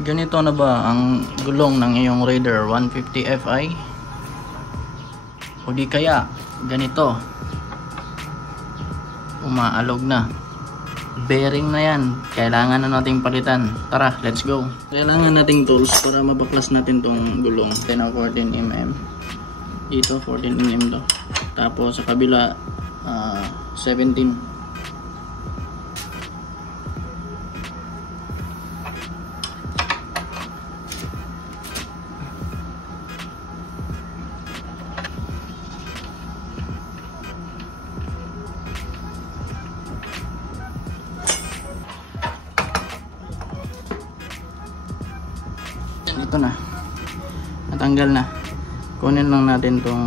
Ganito na ba ang gulong ng iyong Raider 150 Fi? O di kaya ganito, umaalog na, bearing na yan, kailangan na nating palitan. Tara, let's go. Kailangan nating tools para mabaklas natin tong gulong. 10 o 14mm dito, 14mm to, tapos sa kabila 17. Ito na, natanggal na. Kunin lang natin tong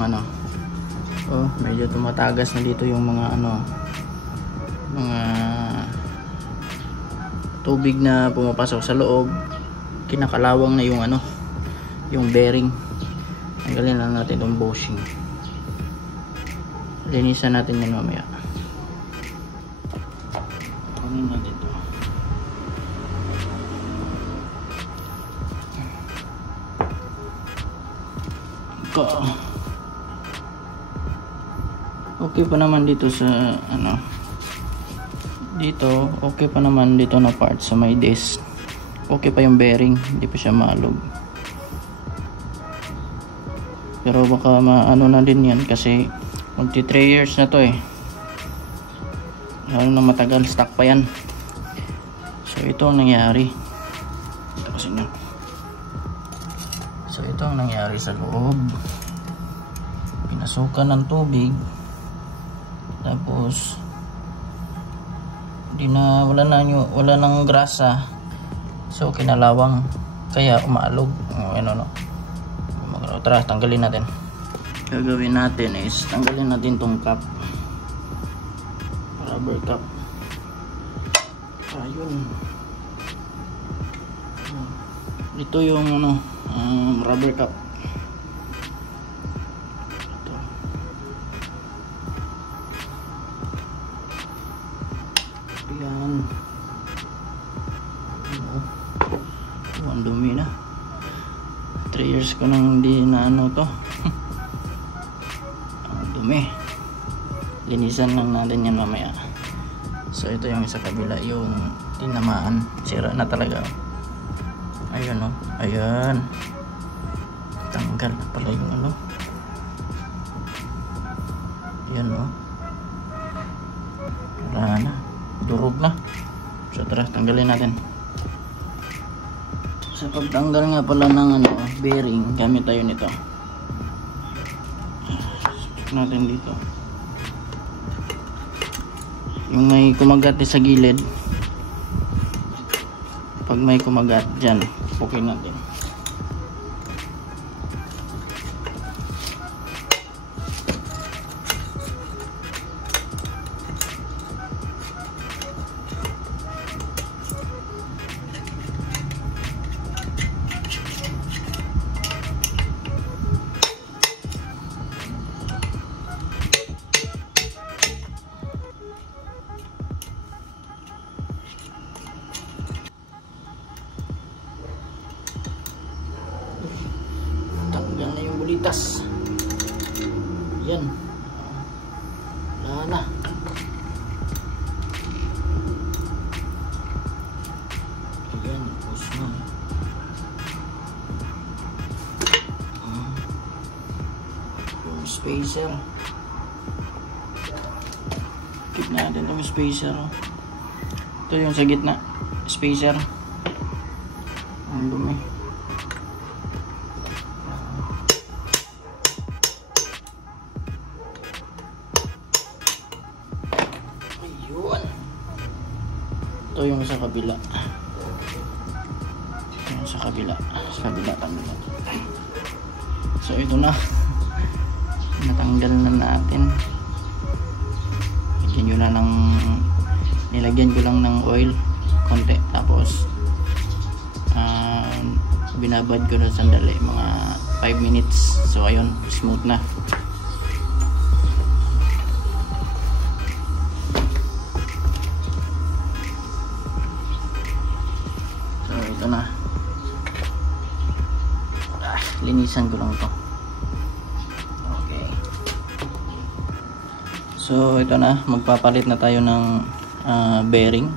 medyo tumatagas na dito yung mga mga tubig na pumapasok sa loob. Kinakalawang na yung yung bearing. Tanggalin lang natin tong bushing. Linisan natin yan mamaya. Kunin natin ito. Okay pa naman dito sa dito, okay pa naman dito na part sa may disc. Okay pa yung bearing, hindi pa siya maalog. Pero baka na din yan kasi magti 3 years na to eh. Lalo na matagal, stock pa yan. So ito ang nangyari. Ito kasi nyo. So ito ang nangyari sa loob. Pinasukan ng tubig, tapos wala nang grasa, so kinalawang, kaya umaalog. Tara, tanggalin natin. Gagawin natin is tanggalin natin tong cap, rubber cap. Ayun, ito yung rubber cap. Ito. Yan. Ang dumi na. 3 years ko nang hindi na to. Ang dumi. Linisan lang natin yan mamaya. So ito yung sa kabila, yung tinamaan. Sira na talaga. Ayun ayan, tanggal na pala yung yan wala na, durog na. So tara, tanggalin natin. Sa pagtanggal nga pala ng bearing, gamit tayo nito. Check natin dito yung may kumagat sa gilid. Pag may kumagat dyan, okay natin. Bulitas. Yan. Wala na. Ayan, push na. Yung spacer. Keep natin itong spacer. Ito yung sa gitna. Spacer. Ang dumi. Ito yung sa kabila. Yung sa kabila. Sa kabila tanggal. So ito na. Natanggal na natin. Nilagyan ko lang ng oil konti. Tapos binabad ko na sandali. Mga 5 minutes. So ayun, smooth na. ito na. linisan ko lang to. Okay. So ito na, magpapalit na tayo ng bearing.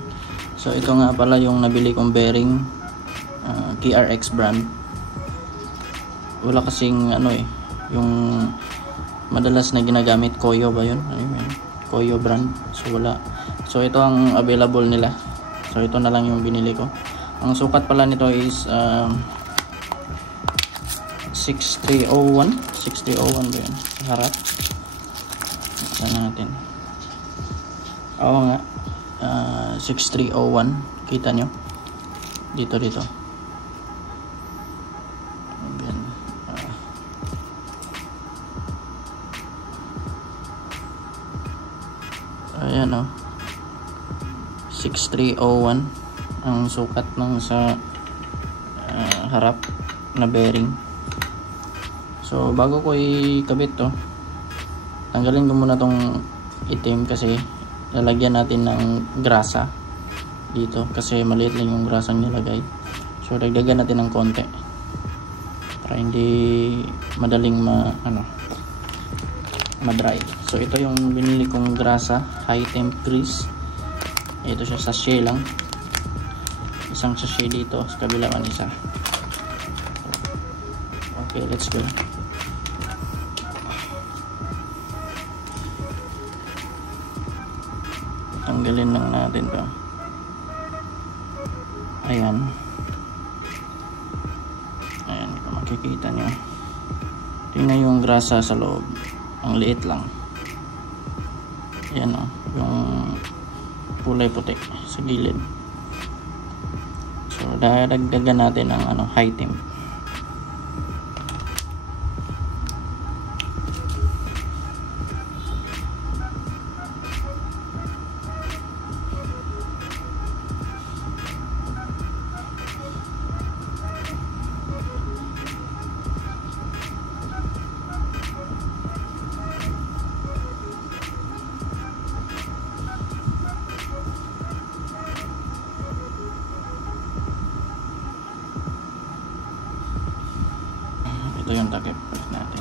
So ito nga pala yung nabili kong bearing, TRX brand. Wala kasing ano eh, yung madalas na ginagamit, Koyo ba yun? Ayun, Koyo brand. So wala. So ito ang available nila. So ito na lang yung binili ko. Ang sukat pala nito is 6301 ba yun? Harap. Saan natin? Oo nga, 6301. Kita nyo? Dito. Ayan o, 6301 ang sukat ng sa harap na bearing. So bago ko ikabit to, tanggalin ko muna tong itim kasi lalagyan natin ng grasa dito kasi maliit lang yung grasang nilagay. So dagdagan natin ng konti para hindi madaling ma-dry. So ito yung binili kong grasa, high temp grease. Ito siya, sachet lang. Isang sachet dito, sa kabilang isa. Okay, let's go. Tanggalin lang natin to. Ayan, kung makikita nyo, tingnan yung grasa sa loob, ang liit lang. Ayan o, yung kulay puti sa gilid. So dadagdagan natin ng high temp. Ito yung takip natin.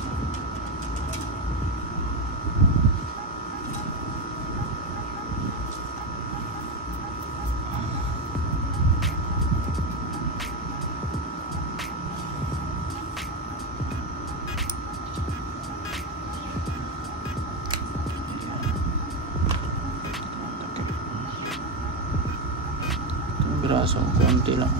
Itong braso, konti lang.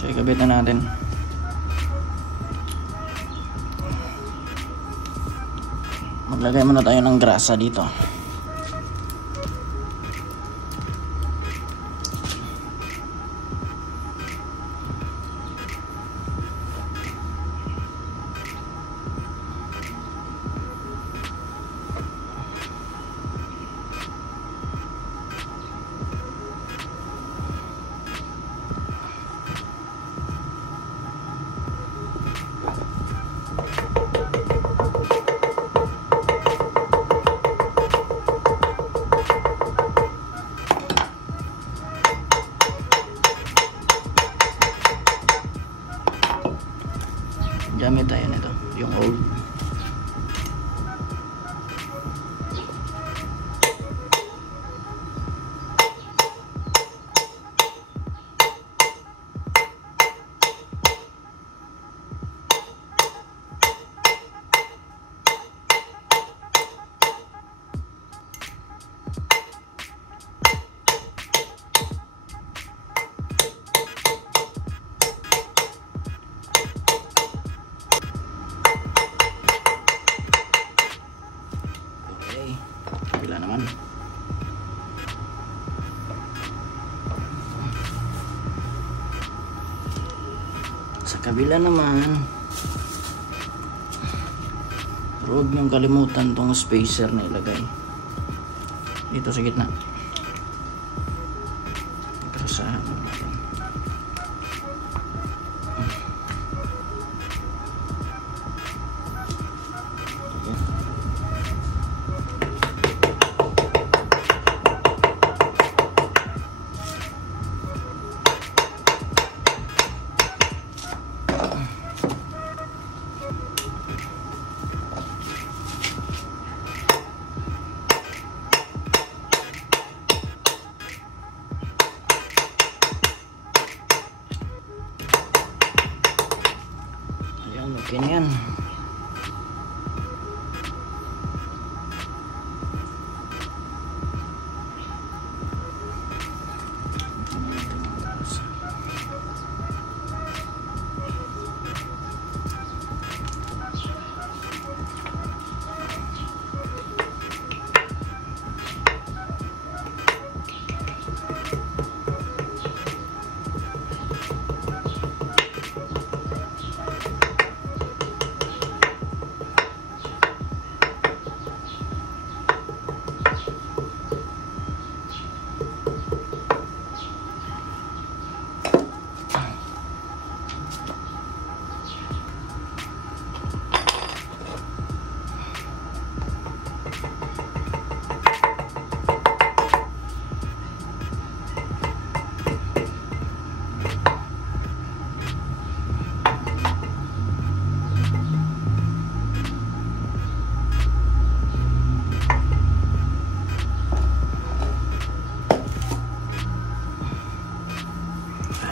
So ikabit na natin. Maglagay muna tayo ng grasa dito. Gamit tayo nito, yung old. Kabila naman. Sa kabila naman. Pero huwag niyong kalimutan tong spacer na ilagay dito sa gitna. Krasahan natin. Okay na yan.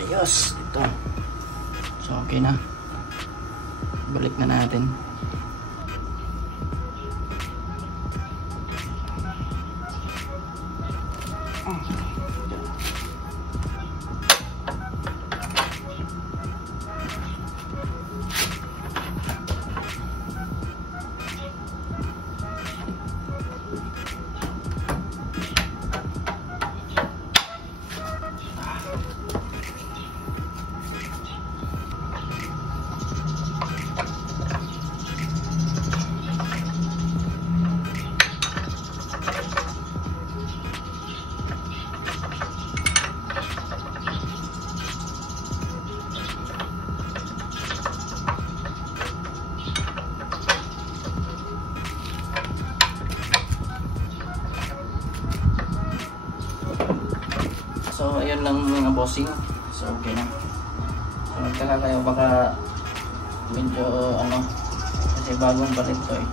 Ayos, ito. So okay na. Balik na natin. So ayun lang mga bossing. So okay na. So nagtaka kayo baka medyo ano kasi bagong palit to eh.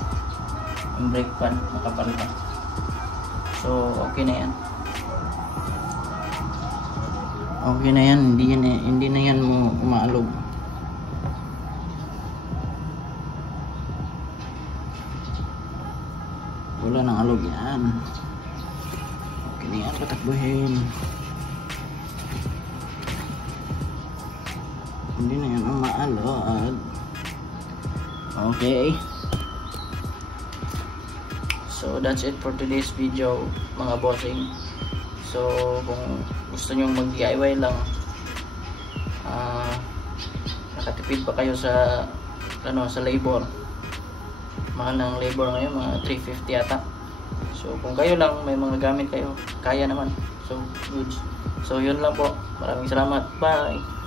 Yung brake pan makapal pa. So okay na yan. Okay na yan, hindi na yan umaalog. Wala nang alog yan. Okay na yan, patakbuhin. Hindi na yan umaalog. Okay. So that's it for today's video mga bossing. So kung gusto nyo mag DIY lang, nakatipid pa kayo sa sa labor. Mahal ng labor ngayon, mga 350 yata. So kung kayo lang may mga gamit kayo, kaya naman. So good. So yun lang po. Maraming salamat. Bye.